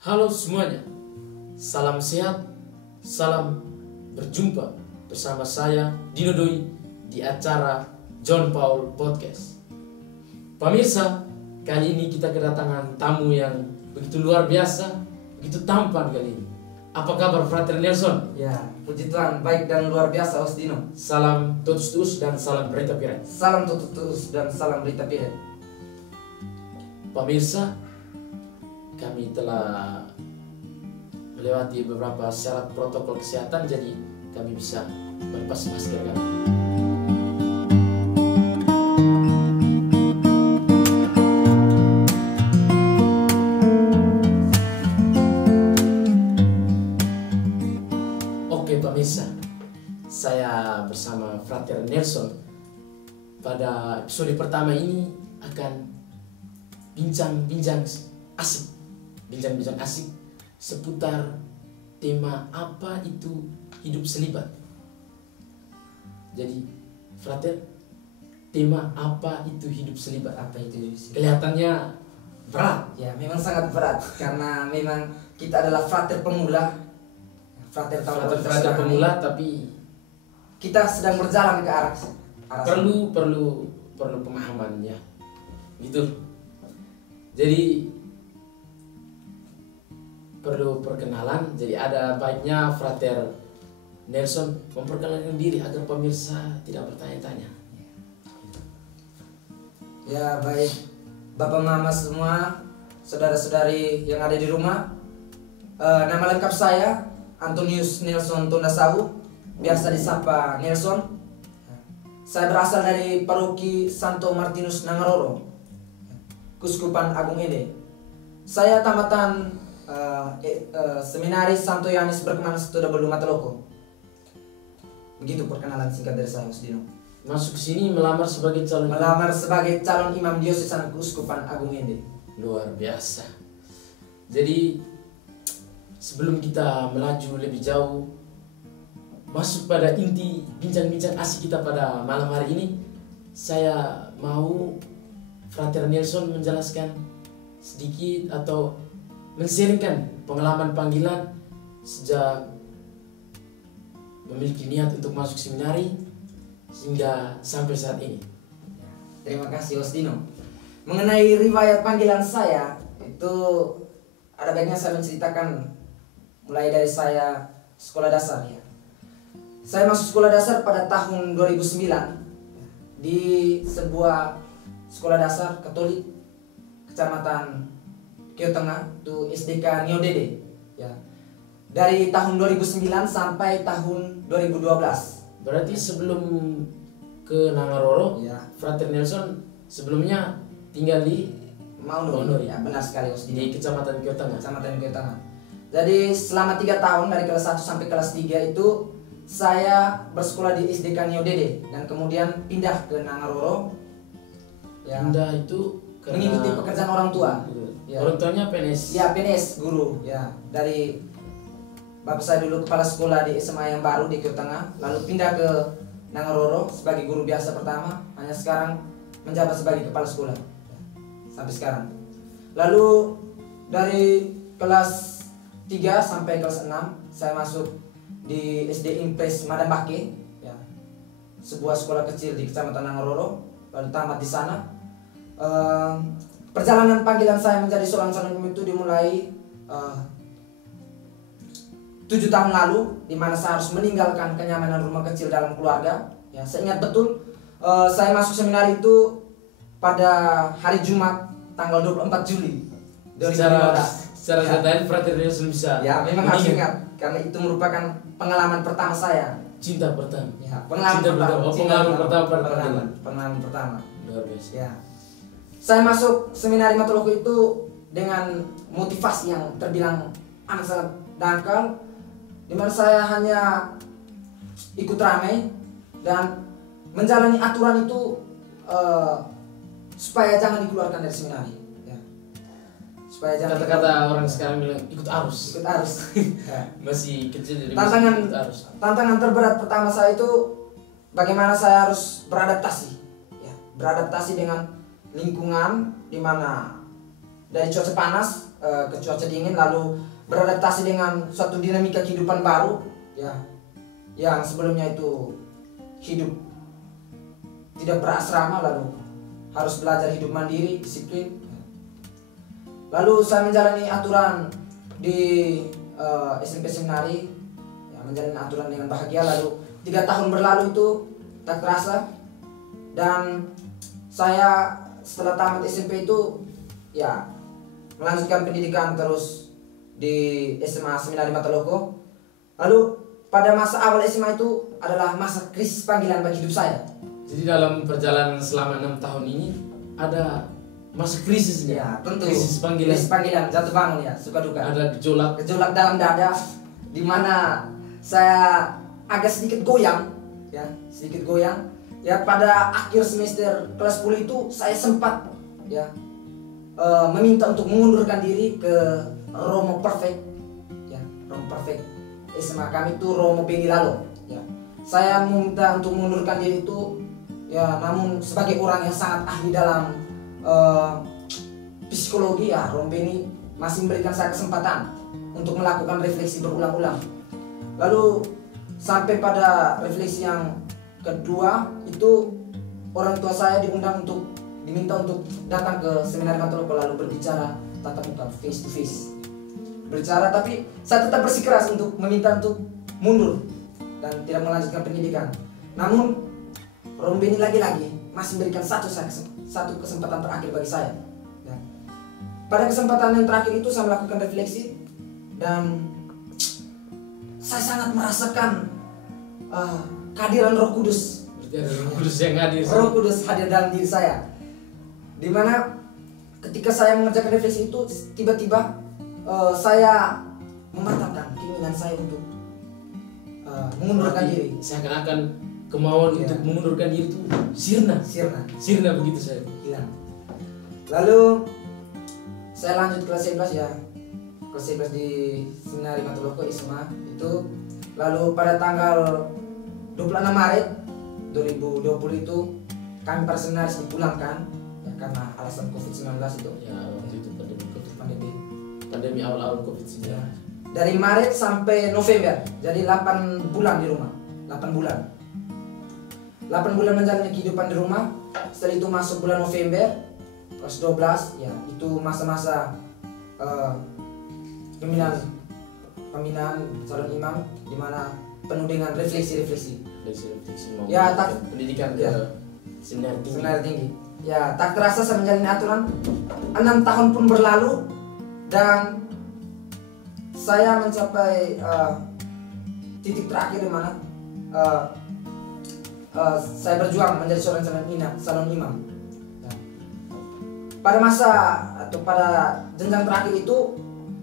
Halo semuanya, salam sehat, salam berjumpa bersama saya Dino Doi di acara John Paul Podcast. Pemirsa, kali ini kita kedatangan tamu yang begitu luar biasa, begitu tampan kali ini. Apa kabar Frater Nelson? Ya, puji Tuhan, baik dan luar biasa Os Dino. Salam tutus dan salam berita piret. Salam tutus dan salam berita piret. Pemirsa, kami telah melewati beberapa syarat protokol kesehatan, jadi kami bisa melepas masker kami. Oke pemirsa, saya bersama Frater Nelson pada episode pertama ini akan bincang-bincang asik seputar tema apa itu hidup selibat. Jadi, Frater, tema apa itu hidup selibat? Apa itu hidup selibat? Kelihatannya berat. Ya, memang sangat berat karena memang kita adalah frater pemula. Frater pemula, tapi kita sedang berjalan ke arah perlu pemahaman ya. Gitu. Jadi perlu perkenalan, jadi ada baiknya Frater Nelson memperkenalkan diri agar pemirsa tidak bertanya-tanya. Ya, baik Bapak Mama semua, saudara-saudari yang ada di rumah. Nama lengkap saya Antonius Nelson Tondasawu, biasa disapa Nelson. Saya berasal dari Paroki Santo Martinus Nangaroro, Kuskupan Agung Ede. Saya tamatan Seminari Santo Yohanes Berkenan Setuda Belu Mataloko. Begitu perkenalan singkat dari saya, Mas Dino. Masuk ke sini melamar sebagai calon imam diosesan Kuskupan Agung Ede. Luar biasa. Jadi sebelum kita melaju lebih jauh, masuk pada inti bincang-bincang asik kita pada malam hari ini, saya mau Frater Nelson menjelaskan sedikit atau men-sharingkan pengalaman panggilan sejak memiliki niat untuk masuk seminari hingga sampai saat ini. Terima kasih Os Dino. Mengenai riwayat panggilan saya, itu ada baiknya saya menceritakan mulai dari saya sekolah dasar ya. Saya masuk sekolah dasar pada tahun 2009 di sebuah sekolah dasar Katolik Kecamatan Kio Tengah, itu SDK Nio Dede ya. Dari tahun 2009 sampai tahun 2012. Berarti sebelum ke Nangaroro ya. Frater Nelson sebelumnya tinggal di Maunur ya, benar sekali Os di Kecamatan Kio Tengah. Kecamatan Kio Tengah. Jadi selama 3 tahun dari kelas 1 sampai kelas 3 itu saya bersekolah di SDK Nio Dede dan kemudian pindah ke Nangaroro ya. Pindah itu karena mengikuti pekerjaan orang tua. Ya. Orang tuanya PNS. Ya, PNS guru ya. Dari bapak saya dulu kepala sekolah di SMA yang baru di Kio Tengah, lalu pindah ke Nangaroro sebagai guru biasa pertama, hanya sekarang menjabat sebagai kepala sekolah sampai sekarang. Lalu dari kelas 3 sampai kelas 6 saya masuk di SD Impres Madambake ya. Sebuah sekolah kecil di Kecamatan Nangaroro, lalu tamat di sana. Perjalanan panggilan saya menjadi seorang calon imam itu dimulai 7 tahun lalu, di mana saya harus meninggalkan kenyamanan rumah kecil dalam keluarga. Ya, saya ingat betul, saya masuk seminari itu pada hari Jumat tanggal 24 Juli 2015. Secara detail Frater Nelson bisa. Ya, memang harus ingat karena itu merupakan pengalaman pertama saya. Cinta pertama. Ya, pengalaman pertama. Luar biasa. Ya. Saya masuk seminari Matuloko itu dengan motivasi yang terbilang amat sangat dangkal, di mana saya hanya ikut ramai dan menjalani aturan itu supaya jangan dikeluarkan dari seminari. Ya. Supaya jangan. Kata-kata orang sekarang bilang ikut arus. Ikut arus. Masih kecil jadi tantangan ikut arus. Tantangan terberat pertama saya itu bagaimana saya harus beradaptasi. Ya, beradaptasi dengan lingkungan di mana dari cuaca panas ke cuaca dingin, lalu beradaptasi dengan suatu dinamika kehidupan baru ya, yang sebelumnya itu hidup tidak berasrama, lalu harus belajar hidup mandiri, disiplin. Lalu saya menjalani aturan di SMP Seminari ya, menjalani aturan dengan bahagia. Lalu 3 tahun berlalu itu tak terasa, dan saya setelah tamat SMP itu ya melanjutkan pendidikan terus di SMA Seminari Mataloko. Lalu pada masa awal SMA itu adalah masa krisis panggilan bagi hidup saya. Jadi dalam perjalanan selama 6 tahun ini ada masa krisisnya. Ya, tentu. Krisis panggilan. Krisis panggilan, jatuh bangun ya, suka duka. Ada Gejolak dalam dada, di mana saya agak sedikit goyang, ya, sedikit goyang. Ya, pada akhir semester kelas 10 itu saya sempat ya meminta untuk mengundurkan diri ke Romo Perfect, ya, Romo Perfect. SMA kami itu Romo Beni Lalo, ya. Saya meminta untuk mengundurkan diri itu, ya, namun sebagai orang yang sangat ahli dalam psikologi ya, Romo Beni masih memberikan saya kesempatan untuk melakukan refleksi berulang-ulang. Lalu sampai pada refleksi yang kedua itu orang tua saya diminta untuk datang ke Seminari Mataloko, lalu berbicara tatap muka, face to face. Berbicara, tapi saya tetap bersikeras untuk meminta untuk mundur dan tidak melanjutkan pendidikan. Namun Romo Beni lagi-lagi masih memberikan satu kesempatan terakhir bagi saya. Ya. Pada kesempatan yang terakhir itu saya melakukan refleksi dan saya sangat merasakan kehadiran Roh Kudus. Roh Kudus yang hadir. Roh Kudus hadir dalam diri saya. Dimana ketika saya mengerjakan refleksi itu tiba-tiba saya mematahkan keinginan saya untuk mengundurkan diri. Seakan-akan kemauan untuk mengundurkan diri itu sirna begitu saya. Hilang. Lalu saya lanjut kelas 11 ya. Kelas 11 di Seminari Mataloko SMA itu. Lalu pada tanggal 26 Maret 2020 itu kami para seminaris dipulangkan ya, karena alasan COVID-19 itu. Ya, waktu itu pandemi awal-awal COVID-19. Ya. Dari Maret sampai November, jadi 8 bulan di rumah. 8 bulan. 8 bulan menjalani kehidupan di rumah. Setelah itu masuk bulan November kelas 12 ya, itu masa-masa pembinaan calon imam, di mana penuh dengan refleksi ya, pendidikan ya, Seminari Tinggi. Ya, tak terasa saya menjalani aturan. 6 tahun pun berlalu dan saya mencapai titik terakhir di mana saya berjuang menjadi seorang calon imam. Ya. Pada masa atau pada jenjang terakhir itu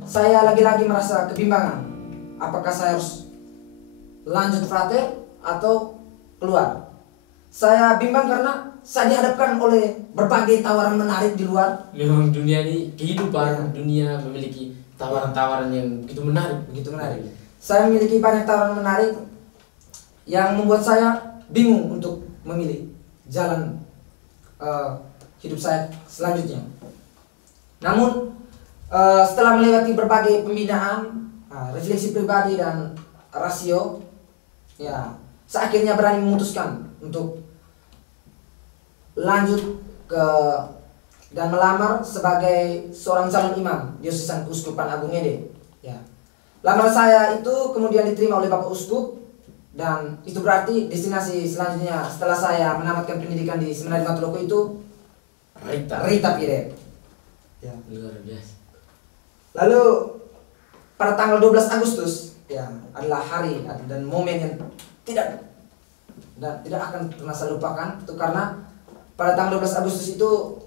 saya lagi-lagi merasa kebimbangan. Apakah saya harus lanjut frater atau keluar? Saya bimbang karena saya dihadapkan oleh berbagai tawaran menarik di luar. Memang dunia ini kehidupan, dunia memiliki tawaran-tawaran yang begitu menarik. Saya memiliki banyak tawaran menarik yang membuat saya bingung untuk memilih jalan hidup saya selanjutnya. Namun setelah melewati berbagai pembinaan, refleksi pribadi dan rasio, ya, saya akhirnya berani memutuskan untuk lanjut dan melamar sebagai seorang calon imam Diocesan Keuskupan Agung Ede. Ya. Lamaran saya itu kemudian diterima oleh Bapak Uskup, dan itu berarti destinasi selanjutnya setelah saya menamatkan pendidikan di Seminari Mataloko itu Rita Pire. Ya. Luar biasa. Lalu pada tanggal 12 Agustus ya adalah hari dan momen yang tidak akan pernah saya lupakan, itu karena pada tanggal 12 Agustus itu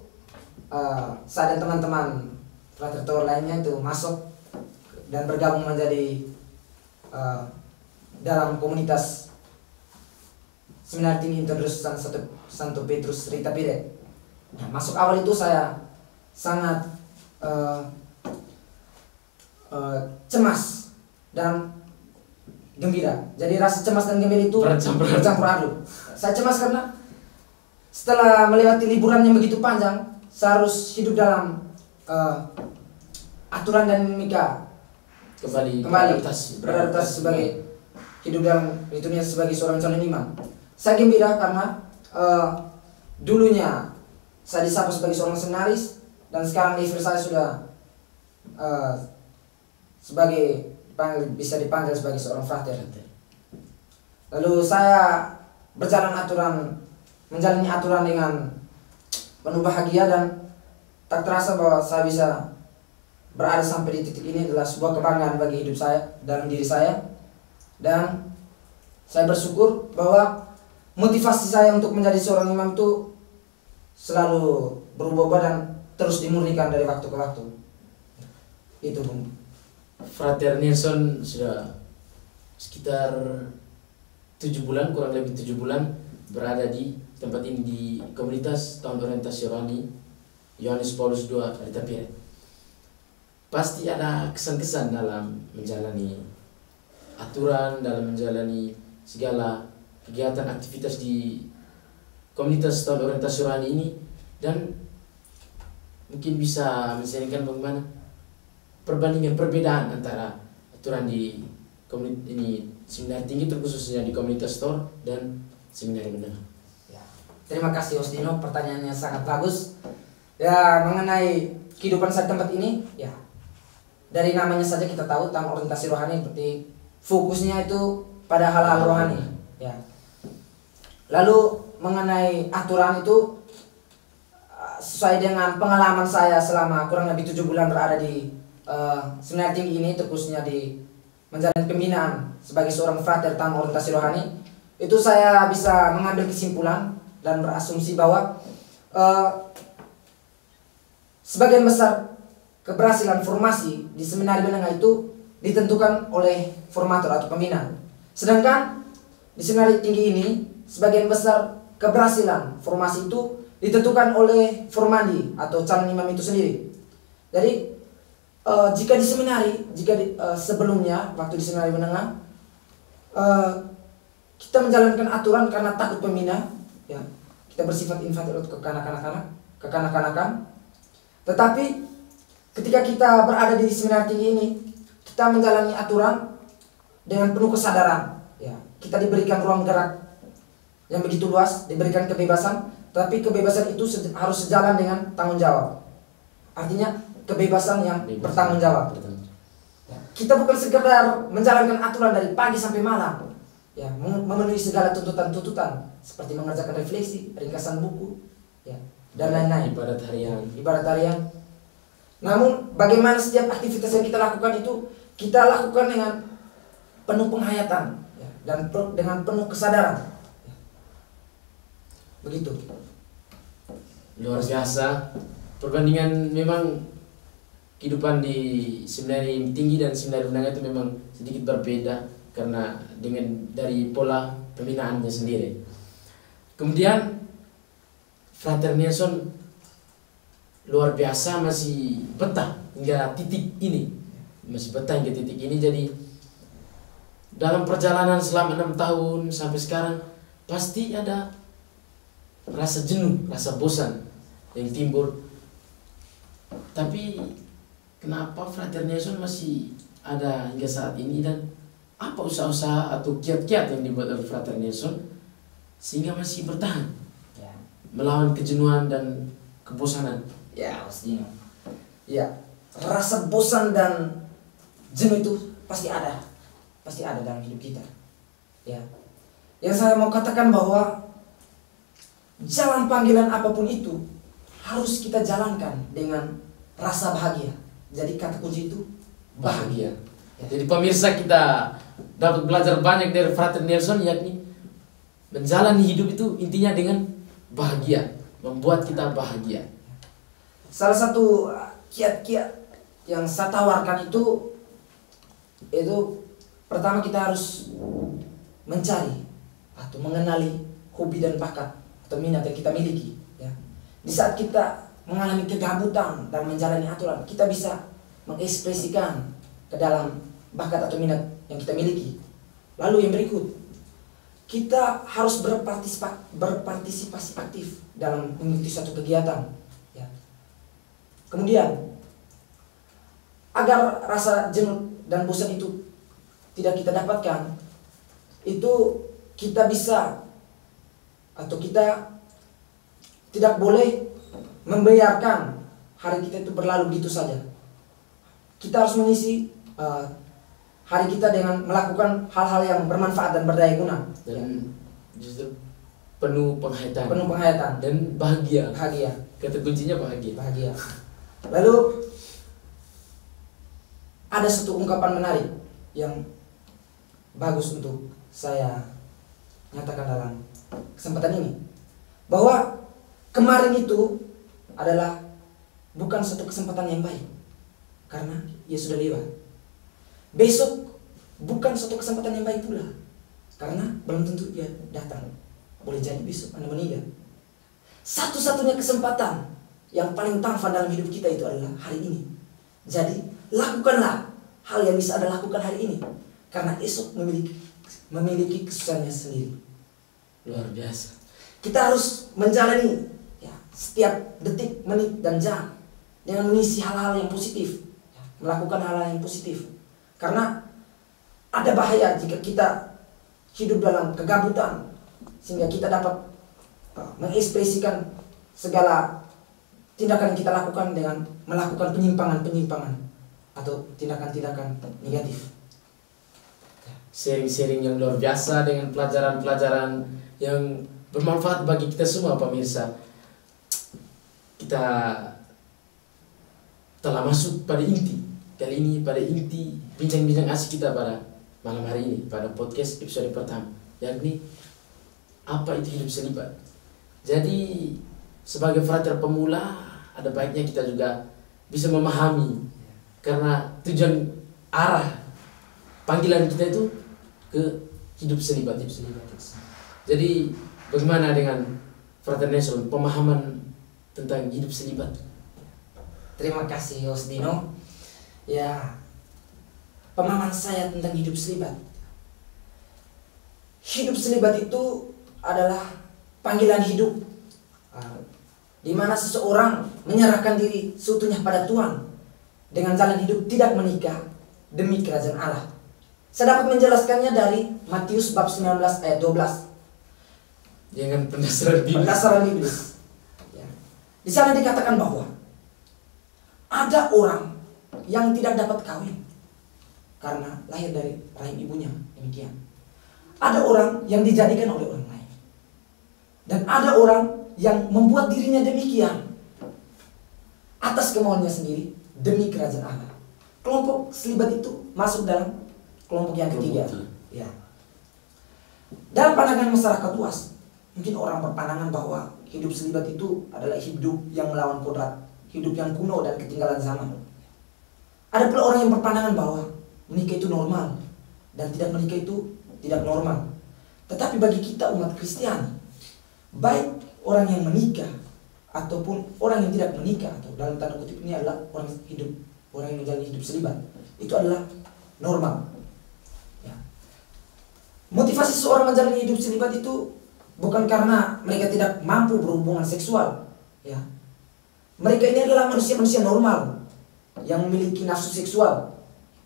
saya dan teman-teman frater tour lainnya itu masuk dan bergabung menjadi dalam komunitas Seminari Tinggi Interdiocesan Santo Petrus Rita Pire. Nah, masuk awal itu saya sangat cemas dan gembira. Jadi rasa cemas dan gembira itu bercampur aduk. Saya cemas karena setelah melewati liburan yang begitu panjang, saya harus hidup dalam aturan dan dinamika kembali beradaptasi sebagai hidup dalam dunia sebagai seorang calon imam. Saya gembira karena dulunya saya disapa sebagai seorang seminaris dan sekarang level saya sudah bisa dipanggil sebagai seorang frater. Lalu saya menjalani aturan dengan penuh bahagia dan tak terasa bahwa saya bisa berada sampai di titik ini adalah sebuah kebanggaan bagi hidup saya dalam diri saya. Dan saya bersyukur bahwa motivasi saya untuk menjadi seorang imam itu selalu berubah dan terus dimurnikan dari waktu ke waktu. Itu Bung. Frater Nelson sudah sekitar 7 bulan, kurang lebih 7 bulan berada di tempat ini di komunitas tahun orientasi rohani Yohanes Paulus II Arita Piret. Pasti ada kesan-kesan dalam menjalani aturan, dalam menjalani segala kegiatan aktivitas di komunitas tahun orientasi rohani ini, dan mungkin bisa menceritakan bagaimana perbedaan antara aturan di komunitas ini seminar tinggi terkhususnya di komunitas Tor dan seminar menengah. Ya. Terima kasih Osdino, pertanyaannya sangat bagus. Ya, mengenai kehidupan saya di tempat ini, ya dari namanya saja kita tahu tentang orientasi rohani, berarti fokusnya itu pada hal-hal rohani. Ya. Lalu mengenai aturan itu sesuai dengan pengalaman saya selama kurang lebih 7 bulan berada di seminar tinggi ini, terkhususnya di menjalani pembinaan sebagai seorang frater tentang orientasi rohani, itu saya bisa mengambil kesimpulan dan berasumsi bahwa sebagian besar keberhasilan formasi di seminar menengah itu ditentukan oleh formator atau pembina. Sedangkan di seminar tinggi ini sebagian besar keberhasilan formasi itu ditentukan oleh formandi atau calon imam itu sendiri. Jadi jika sebelumnya waktu di seminar menengah kita menjalankan aturan karena takut pembina, ya kita bersifat infantil atau kekanak-kanakan. Tetapi ketika kita berada di seminar tinggi ini, kita menjalani aturan dengan penuh kesadaran. Ya, kita diberikan ruang gerak yang begitu luas, diberikan kebebasan, tapi kebebasan itu harus sejalan dengan tanggung jawab. Artinya kebebasan yang bertanggung jawab. Ya, kita bukan sekedar menjalankan aturan dari pagi sampai malam, ya, memenuhi segala tuntutan-tuntutan seperti mengerjakan refleksi, ringkasan buku, ya, dan lain-lain. Ibadat harian. Namun bagaimana setiap aktivitas yang kita lakukan itu kita lakukan dengan penuh penghayatan, ya, dan dengan penuh kesadaran. Ya. Begitu. Luar biasa. Perbandingan memang kehidupan di seminar tinggi dan seminar menengah itu memang sedikit berbeda karena dari pola pembinaannya sendiri. Kemudian Frater Nelson luar biasa masih betah hingga titik ini. Jadi dalam perjalanan selama 6 tahun sampai sekarang pasti ada rasa jenuh, rasa bosan yang timbul. Tapi kenapa Frater Nelson masih ada hingga saat ini, dan apa usaha-usaha atau kiat-kiat yang dibuat oleh Frater Nelson sehingga masih bertahan melawan kejenuhan dan kebosanan? Ya, pastinya. Ya, rasa bosan dan jenuh itu pasti ada dalam hidup kita. Ya, yang saya mau katakan bahwa jalan panggilan apapun itu harus kita jalankan dengan rasa bahagia. Jadi kata kunci itu bahagia. Ya. Jadi pemirsa, kita dapat belajar banyak dari Frater Nelson, yakni menjalani hidup itu intinya dengan bahagia, membuat kita bahagia. Salah satu kiat-kiat yang saya tawarkan itu pertama kita harus mencari atau mengenali hobi dan bakat atau minat yang kita miliki. Ya. Di saat kita mengalami kegabutan dan menjalani aturan, kita bisa mengekspresikan ke dalam bakat atau minat yang kita miliki. Lalu yang berikut, kita harus berpartisipasi aktif dalam mengikuti suatu kegiatan. Ya. Kemudian agar rasa jenuh dan bosan itu tidak kita dapatkan, itu kita bisa atau kita tidak boleh membiarkan hari kita itu berlalu begitu saja. Kita harus mengisi hari kita dengan melakukan hal-hal yang bermanfaat dan berdaya guna dan justru penuh penghayatan dan bahagia. Kata kuncinya bahagia. Lalu ada satu ungkapan menarik yang bagus untuk saya nyatakan dalam kesempatan ini, bahwa kemarin itu adalah bukan satu kesempatan yang baik karena ia sudah lewat. Besok bukan suatu kesempatan yang baik pula karena belum tentu ia datang. Boleh jadi besok Anda meninggal. Satu-satunya kesempatan yang paling tampan dalam hidup kita itu adalah hari ini. Jadi lakukanlah hal yang bisa Anda lakukan hari ini, karena esok memiliki kesusahannya sendiri. Luar biasa. Kita harus menjalani setiap detik, menit, dan jam dengan mengisi hal-hal yang positif, melakukan hal-hal yang positif. Karena ada bahaya jika kita hidup dalam kegabutan, sehingga kita dapat mengekspresikan segala tindakan yang kita lakukan dengan melakukan penyimpangan atau tindakan-tindakan negatif. Sharing-sharing yang luar biasa dengan pelajaran-pelajaran yang bermanfaat bagi kita semua, pemirsa. Kita telah masuk pada inti kali ini, pada inti bincang-bincang asik kita pada malam hari ini, pada podcast episode pertama, yakni apa itu hidup selibat. Jadi sebagai frater pemula, ada baiknya kita juga bisa memahami, karena tujuan arah panggilan kita itu ke hidup selibat. Jadi bagaimana dengan Frater Nelson pemahaman tentang hidup selibat? Terima kasih Host Dino. Ya, pemahaman saya tentang hidup selibat. Hidup selibat itu adalah panggilan hidup, di mana seseorang menyerahkan diri seutuhnya pada Tuhan dengan jalan hidup tidak menikah demi kerajaan Allah. Saya dapat menjelaskannya dari Matius bab 19 ayat 12. Dengan pendasaran Biblis. Ya. Di sana dikatakan bahwa ada orang yang tidak dapat kawin karena lahir dari rahim ibunya, demikian. Ada orang yang dijadikan oleh orang lain. Dan ada orang yang membuat dirinya demikian atas kemauannya sendiri demi kerajaan Allah. Kelompok selibat itu masuk dalam kelompok yang ketiga. Ya. Dalam pandangan masyarakat luas, mungkin orang berpandangan bahwa hidup selibat itu adalah hidup yang melawan kodrat, hidup yang kuno dan ketinggalan zaman. Ada pula orang yang berpandangan bahwa menikah itu normal dan tidak menikah itu tidak normal. Tetapi bagi kita umat Kristiani, baik orang yang menikah ataupun orang yang tidak menikah, atau dalam tanda kutip ini adalah orang yang menjalani hidup selibat, itu adalah normal. Ya. Motivasi seseorang menjalani hidup selibat itu bukan karena mereka tidak mampu berhubungan seksual. Ya. Mereka ini adalah manusia-manusia normal yang memiliki nafsu seksual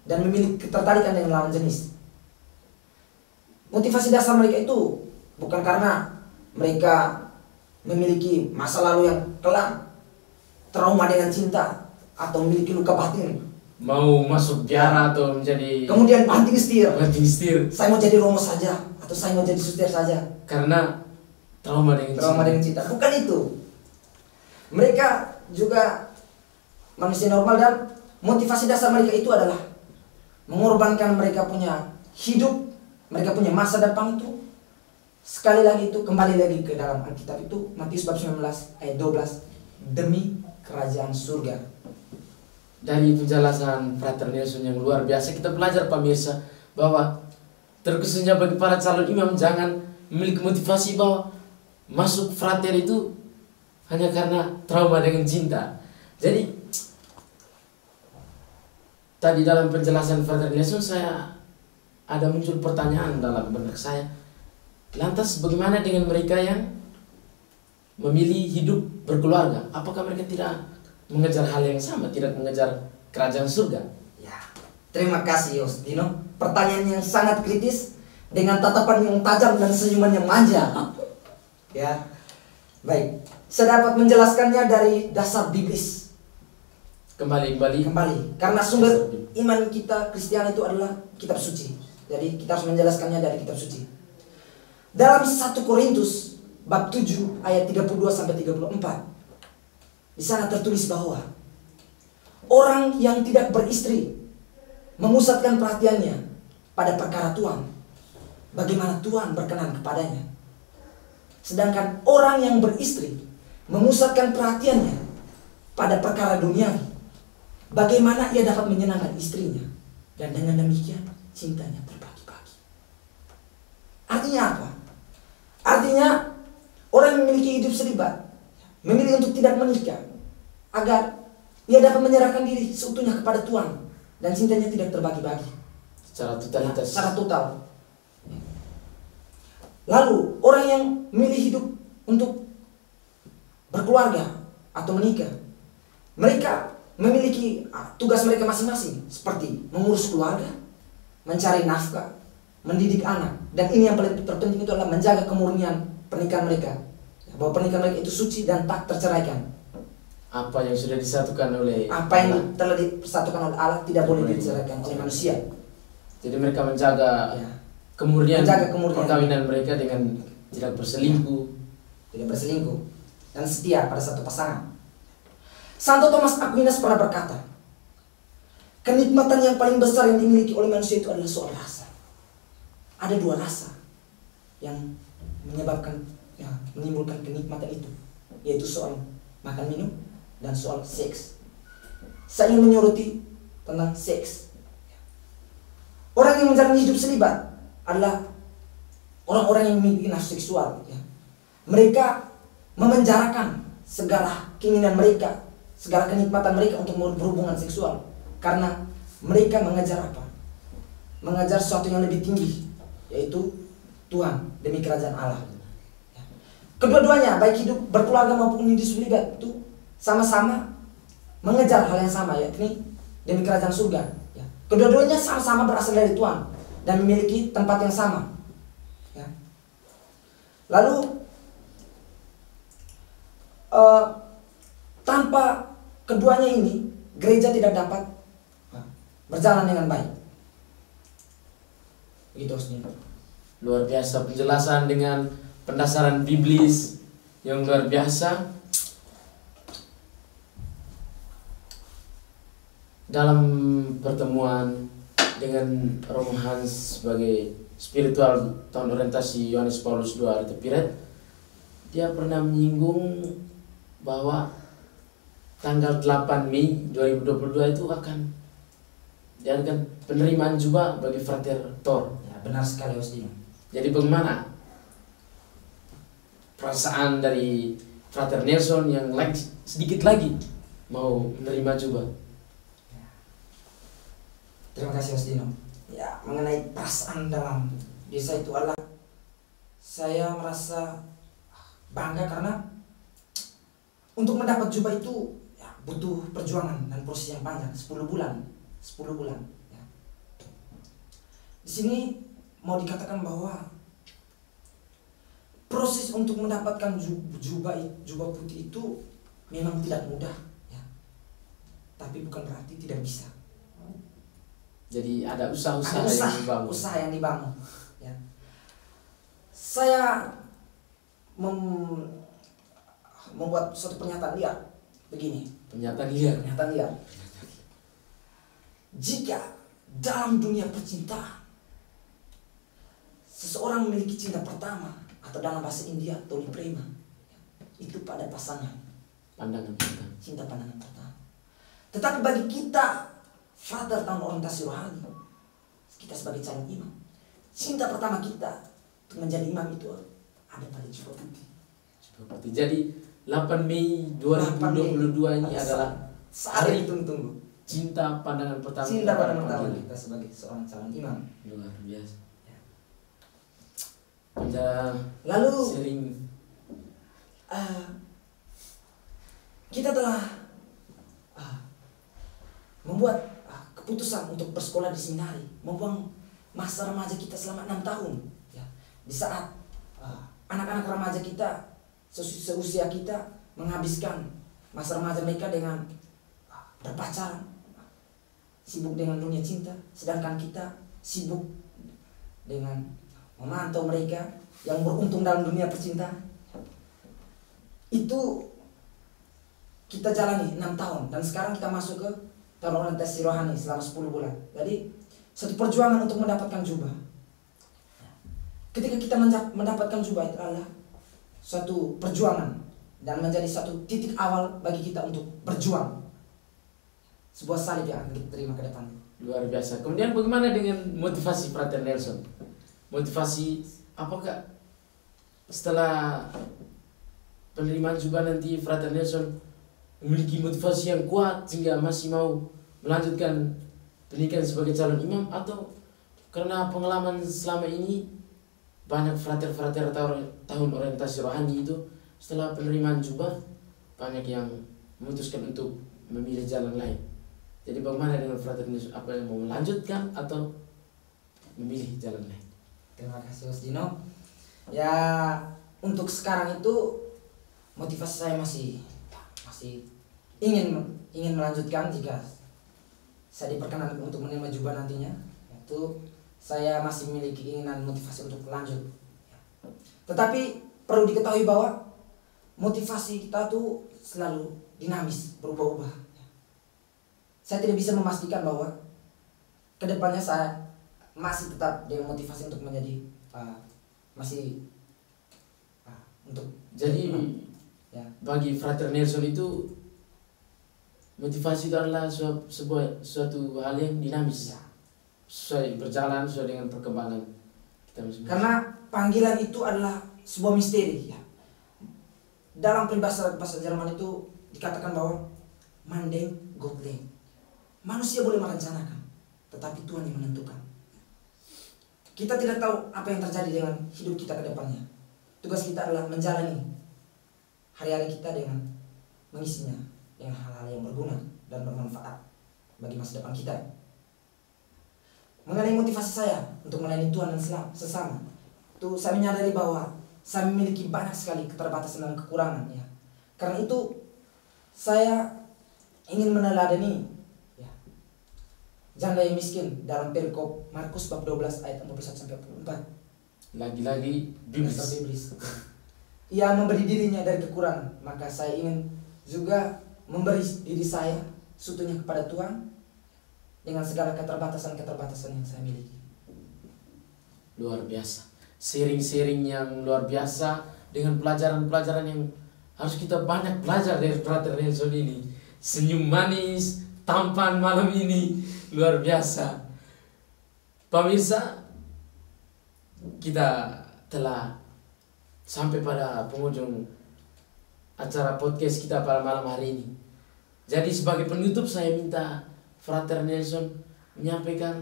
dan memiliki ketertarikan dengan lawan jenis. Motivasi dasar mereka itu bukan karena mereka memiliki masa lalu yang kelam, trauma dengan cinta, atau memiliki luka batin, mau masuk biara atau menjadi kemudian banting setir. Saya mau jadi Romo saja, atau saya mau jadi suster saja karena trauma dengan cinta. Bukan itu. Mereka juga manusia normal dan motivasi dasar mereka itu adalah mengorbankan mereka punya hidup, mereka punya masa depan itu. Sekali lagi itu kembali lagi ke dalam Alkitab itu Matius bab 19 ayat 12, demi kerajaan surga. Dari penjelasan Frater Nelson yang luar biasa, kita belajar pemirsa bahwa terkhususnya bagi para calon imam jangan memiliki motivasi bahwa masuk frater itu hanya karena trauma dengan cinta. Jadi tadi dalam penjelasan Frater Nelson saya ada muncul pertanyaan dalam benak saya. Lantas bagaimana dengan mereka yang memilih hidup berkeluarga? Apakah mereka tidak mengejar hal yang sama, tidak mengejar kerajaan surga? Ya, terima kasih Yosdino. Pertanyaan yang sangat kritis dengan tatapan yang tajam dan senyuman yang manja. Ya, baik. Saya dapat menjelaskannya dari dasar biblis. Kembali. Karena sumber iman kita Kristiani itu adalah kitab suci. Jadi kita harus menjelaskannya dari kitab suci. Dalam 1 Korintus bab 7 ayat 32 sampai 34. Di sana tertulis bahwa orang yang tidak beristri memusatkan perhatiannya pada perkara Tuhan, bagaimana Tuhan berkenan kepadanya. Sedangkan orang yang beristri memusatkan perhatiannya pada perkara duniawi, bagaimana ia dapat menyenangkan istrinya, dan dengan demikian cintanya terbagi-bagi. Artinya apa? Artinya orang yang memiliki hidup selibat memilih untuk tidak menikah agar ia dapat menyerahkan diri seutuhnya kepada Tuhan dan cintanya tidak terbagi-bagi Secara totalitas. secara total. Lalu orang yang memilih hidup untuk berkeluarga atau menikah, mereka memiliki tugas mereka masing-masing, seperti mengurus keluarga, mencari nafkah, mendidik anak, dan ini yang paling terpenting itu adalah menjaga kemurnian pernikahan mereka, bahwa pernikahan mereka itu suci dan tak terceraikan. Apa yang sudah disatukan oleh Apa yang telah disatukan oleh Allah tidak boleh diceraikan oleh manusia. Jadi mereka menjaga Ya, kemurnian kemurnian perkawinan mereka dengan tidak berselingkuh. tidak berselingkuh dan setia pada satu pasangan. Santo Thomas Aquinas pernah berkata, kenikmatan yang paling besar yang dimiliki oleh manusia itu adalah soal rasa. Ada 2 rasa yang menimbulkan kenikmatan itu, yaitu soal makan minum dan soal seks. Saya ingin menyoroti tentang seks. Orang yang menjalani hidup selibat adalah orang-orang yang memiliki nafsu seksual. Mereka memenjarakan segala keinginan mereka, segala kenikmatan mereka untuk berhubungan seksual, karena mereka mengejar apa? Mengejar sesuatu yang lebih tinggi, yaitu Tuhan demi kerajaan Allah. Kedua-duanya, baik hidup berkeluarga maupun hidup selibat, itu sama-sama mengejar hal yang sama, yakni demi kerajaan surga. Kedua-duanya sama-sama berasal dari Tuhan dan memiliki tempat yang sama. Lalu tanpa keduanya ini, gereja tidak dapat berjalan dengan baik. Begitu maksudnya. Luar biasa penjelasan dengan pendasaran biblis yang luar biasa. Dalam pertemuan dengan Romo Hans sebagai spiritual tahun orientasi Yohanes Paulus II Arete Piret, dia pernah menyinggung bahwa tanggal 8 Mei 2022 itu akan diadakan penerimaan juga bagi Frater Thor. Ya, benar sekali Osdino. Jadi bagaimana perasaan dari Frater Nelson yang sedikit lagi mau menerima juga? Terima kasih Osdino. Ya, mengenai perasaan dalam desa itu adalah saya merasa bangga karena untuk mendapat jubah itu ya, butuh perjuangan dan proses yang panjang, 10 bulan ya. Di sini mau dikatakan bahwa proses untuk mendapatkan jubah putih itu memang tidak mudah ya. Tapi bukan berarti tidak bisa. Jadi ada usaha-usaha yang dibangun. Usaha yang dibangun. Ya. Saya membuat suatu pernyataan liar begini. Pernyataan liar. Jika dalam dunia percintaan seseorang memiliki cinta pertama, atau dalam bahasa India toli prema, itu pada pasangan. Pandangan pertama. Cinta pandangan pertama. Tetapi bagi kita Frater tahun orientasi rohani, kita sebagai calon imam, cinta pertama kita untuk menjadi imam itu ada pada jubah putih. Jadi 8 Mei 2022 ini adalah hari ditunggu-tunggu. Cinta pandangan pertama. Cinta pandangan pertama kita sebagai seorang calon imam. Luar biasa. Kita lalu sering kita telah membuat keputusan untuk bersekolah di seminari, membuang masa remaja kita selama 6 tahun. Ya. Di saat anak-anak remaja kita, seusia kita, menghabiskan masa remaja mereka dengan berpacaran, sibuk dengan dunia cinta, sedangkan kita sibuk dengan memantau mereka yang beruntung dalam dunia percintaan. Itu kita jalani 6 tahun, dan sekarang kita masuk ke tahun orientasi rohani selama 10 bulan. Jadi satu perjuangan untuk mendapatkan jubah. Ketika kita mendapatkan jubah itu adalah suatu perjuangan dan menjadi satu titik awal bagi kita untuk berjuang. Sebuah salib yang akan kita terima ke depan. Luar biasa. Kemudian bagaimana dengan motivasi Frater Nelson? Motivasi apakah setelah penerimaan jubah nanti Frater Nelson memiliki motivasi yang kuat sehingga masih mau melanjutkan pendidikan sebagai calon imam, atau karena pengalaman selama ini banyak frater-frater tahun orientasi rohani itu setelah penerimaan jubah banyak yang memutuskan untuk memilih jalan lain. Jadi bagaimana dengan Frater Nelson? Apa yang mau melanjutkan atau memilih jalan lain? Terima kasih Mas Dino. Ya, untuk sekarang itu motivasi saya masih ingin melanjutkan jika saya diperkenankan untuk menerima jubah nantinya. Itu saya masih memiliki keinginan motivasi untuk lanjut. Tetapi perlu diketahui bahwa motivasi kita tuh selalu dinamis, berubah-ubah. Saya tidak bisa memastikan bahwa kedepannya saya masih tetap dengan motivasi untuk menjadi untuk jadi ya. Bagi Frater Nelson itu motivasi itu adalah suatu hal yang dinamis, Ya. Sesuai berjalan sesuai dengan perkembangan kita masing-masing. Karena panggilan itu adalah sebuah misteri ya. Dalam peribahasa bahasa Jerman itu dikatakan bahwa Mandem Gottling. Manusia boleh merencanakan, tetapi Tuhan yang menentukan. Kita tidak tahu apa yang terjadi dengan hidup kita ke depannya. Tugas kita adalah menjalani hari-hari kita dengan mengisinya dengan hal-hal yang berguna dan bermanfaat bagi masa depan kita. Mengenai motivasi saya untuk melayani Tuhan dan sesama, itu saya menyadari bahwa saya memiliki banyak sekali keterbatasan dan kekurangan ya. Karena itu saya ingin meneladani ya, janda yang miskin dalam perikop Markus bab 12 ayat 41 sampai 44. Lagi-lagi biblis. Ia memberi dirinya dari kekurangan, maka saya ingin juga memberi diri saya seutuhnya kepada Tuhan dengan segala keterbatasan-keterbatasan yang saya miliki. Luar biasa. Sharing-sharing yang luar biasa dengan pelajaran-pelajaran yang harus kita banyak belajar dari Frater Nelson ini. Senyum manis, tampan malam ini luar biasa. Pemirsa, kita telah sampai pada penghujung acara podcast kita pada malam hari ini. Jadi sebagai penutup saya minta Frater Nelson menyampaikan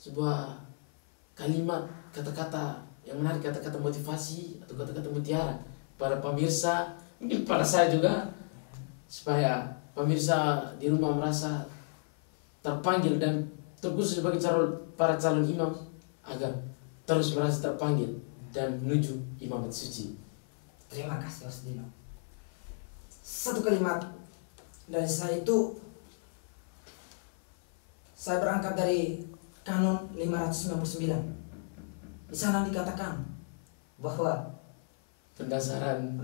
sebuah kalimat, kata-kata yang menarik, kata-kata motivasi atau kata-kata mutiara para pemirsa, mungkin pada saya juga, supaya pemirsa di rumah merasa terpanggil dan terkhusus sebagai para calon imam agar terus merasa terpanggil dan menuju imamat suci. Terima kasih Mas Dino. Satu kalimat dari saya itu, saya berangkat dari Kanon 599. Di sana dikatakan bahwa Pendasaran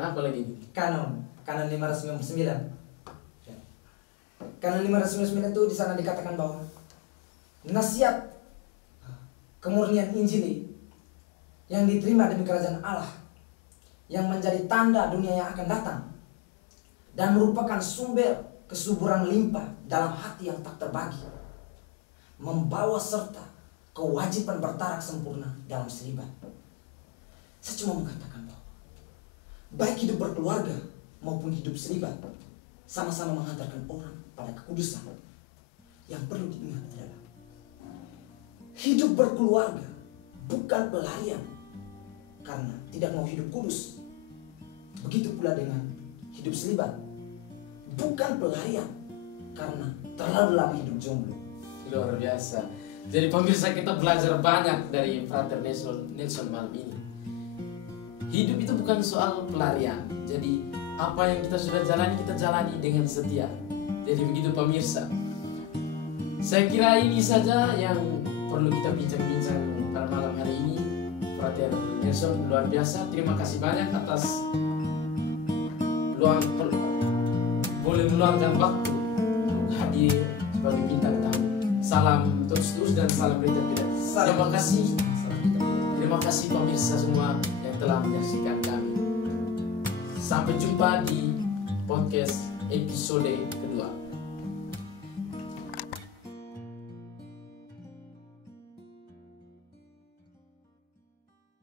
apa lagi? Kanon 599. Kanon 599 itu di sana dikatakan bahwa nasihat kemurnian Injil yang diterima demi kerajaan Allah, yang menjadi tanda dunia yang akan datang dan merupakan sumber kesuburan limpah dalam hati yang tak terbagi, membawa serta kewajiban bertarak sempurna dalam selibat. Saya cuma mengatakan bahwa baik hidup berkeluarga maupun hidup selibat sama-sama menghantarkan orang pada kekudusan. Yang perlu diingat adalah hidup berkeluarga bukan pelarian karena tidak mau hidup kudus. Begitu pula dengan hidup selibat, bukan pelarian karena terlalu lama hidup jomblo. Luar biasa. Jadi pemirsa, kita belajar banyak dari Frater Nelson malam ini. Hidup itu bukan soal pelarian. Jadi apa yang kita sudah jalani, kita jalani dengan setia. Jadi begitu pemirsa. Saya kira ini saja yang perlu kita bincang-bincang pada malam hari ini. Frater Nelson luar biasa. Terima kasih banyak atas boleh meluangkan waktu untuk hadir sebagai bintang tamu. Salam terus dan salam berita-berita. Terima kasih. Terima kasih pemirsa semua yang telah menyaksikan kami. Sampai jumpa di podcast episode kedua.